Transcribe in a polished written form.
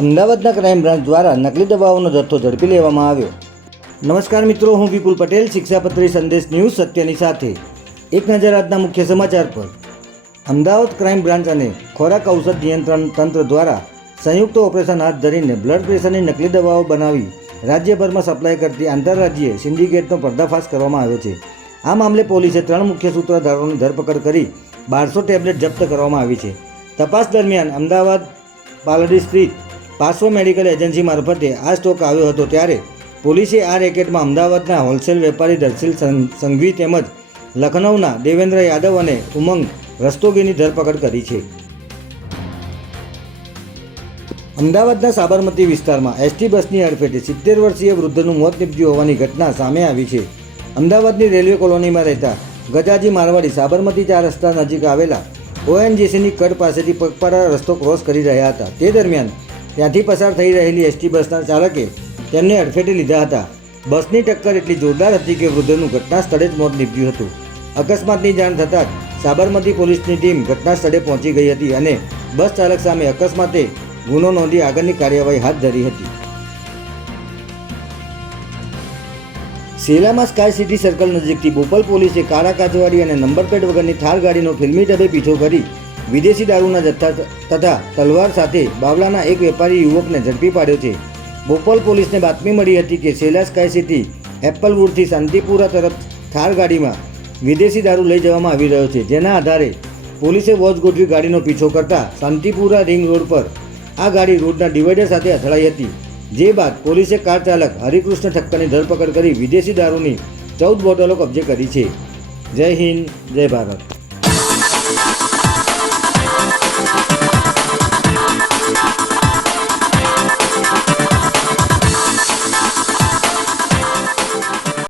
અમદાવાદના crime branch દ્વારા નકલી દવાઓનો જથ્થો ઝડપી લેવામાં આવ્યો. નમસ્કાર મિત્રો, હું વિપુલ પટેલ, શિક્ષાપત્રી સંદેશ ન્યૂઝ સત્યની સાથે. એક નજર આજના મુખ્ય સમાચાર પર. અમદાવાદ ક્રાઇમ બ્રાન્ચ અને ખોરાક ઔષધ નિયંત્રણ તંત્ર દ્વારા સંયુક્ત ઓપરેશન હાથ ધરીને બ્લડ પ્રેશરની નકલી દવાઓ બનાવી રાજ્યભરમાં સપ્લાય કરતી આંતરરાજ્ય સિન્ડિકેટનો પર્દાફાશ કરવામાં આવ્યો છે. આ મામલે પોલીસે 3 મુખ્ય સૂત્રધારોની ધરપકડ કરી 1200 ટેબ્લેટ જપ્ત કરવામાં આવી છે. તપાસ દરમિયાન અમદાવાદ પાલડી સ્થિત પાસો મેડિકલ એજન્સી મારફતે આ સ્ટોક આવ્યો હતો, ત્યારે પોલીસે આ રેકેટમાં અમદાવાદના હોલસેલ વેપારી દર્શિલ સંઘવી તેમજ લખનૌના દેવેન્દ્ર યાદવ અને ઉમંગ રસ્તોગીની ધરપકડ કરી છે. અમદાવાદના સાબરમતી વિસ્તારમાં એસટી બસની અડફેટે 70 વર્ષીય વૃદ્ધનું મોત નીપજ્યું હોવાની ઘટના સામે આવી છે. અમદાવાદની રેલવે કોલોનીમાં રહેતા ગજાજી મારવાડી સાબરમતી 4 રસ્તા નજીક આવેલા ઓએનજીસીની કડ પાસેથી પગપાળા રસ્તો ક્રોસ કરી રહ્યા હતા. તે દરમિયાન ત્યાંથી પસાર થઈ રહેલી એસટી બસના ચાલકે તેમને અડફેટે લીધા હતા. બસની ટક્કર એટલી જોરદાર હતી કે વૃદ્ધનું ઘટના સ્થળે જ મોત નીપજ્યું હતું. અકસ્માતની જાણ થતાં જ સાબરમતી પોલીસની ટીમ ઘટના સ્થળે પહોંચી ગઈ હતી અને બસ ચાલક સામે અકસ્માતે ગુનો નોંધી આગળની કાર્યવાહી હાથ ધરી હતી. શેલામાં સ્કાય સિટી સર્કલ નજીકથી બોપલ પોલીસે કાળા કાચવાળી અને નંબર પ્લેટ વગરની થાર ગાડીનો ફિલ્મી ઢબે પીછો કરી વિદેશી દારૂના જથ્થા તથા તલવાર સાથે બાવલાના એક વેપારી યુવકને ઝડપી પાડ્યો છે. બોપલ પોલીસને બાતમી મળી હતી કે શેલા સ્કાય સિટી એપલવુડથી શાંતિપુરા તરફ થાર ગાડીમાં વિદેશી દારૂ લઈ જવામાં આવી રહ્યો છે. જેના આધારે પોલીસે વોચ ગોઠવી ગાડીનો પીછો કરતા શાંતિપુરા રિંગ રોડ પર આ ગાડી રોડના ડિવાઈડર સાથે અથડાઈ હતી. જે બાદ પોલીસે કાર ચાલક હરિકૃષ્ણ ઠક્કરની ધરપકડ કરી વિદેશી દારૂની 14 બોટલો કબજે કરી છે. જય હિન્દ, જય ભારત.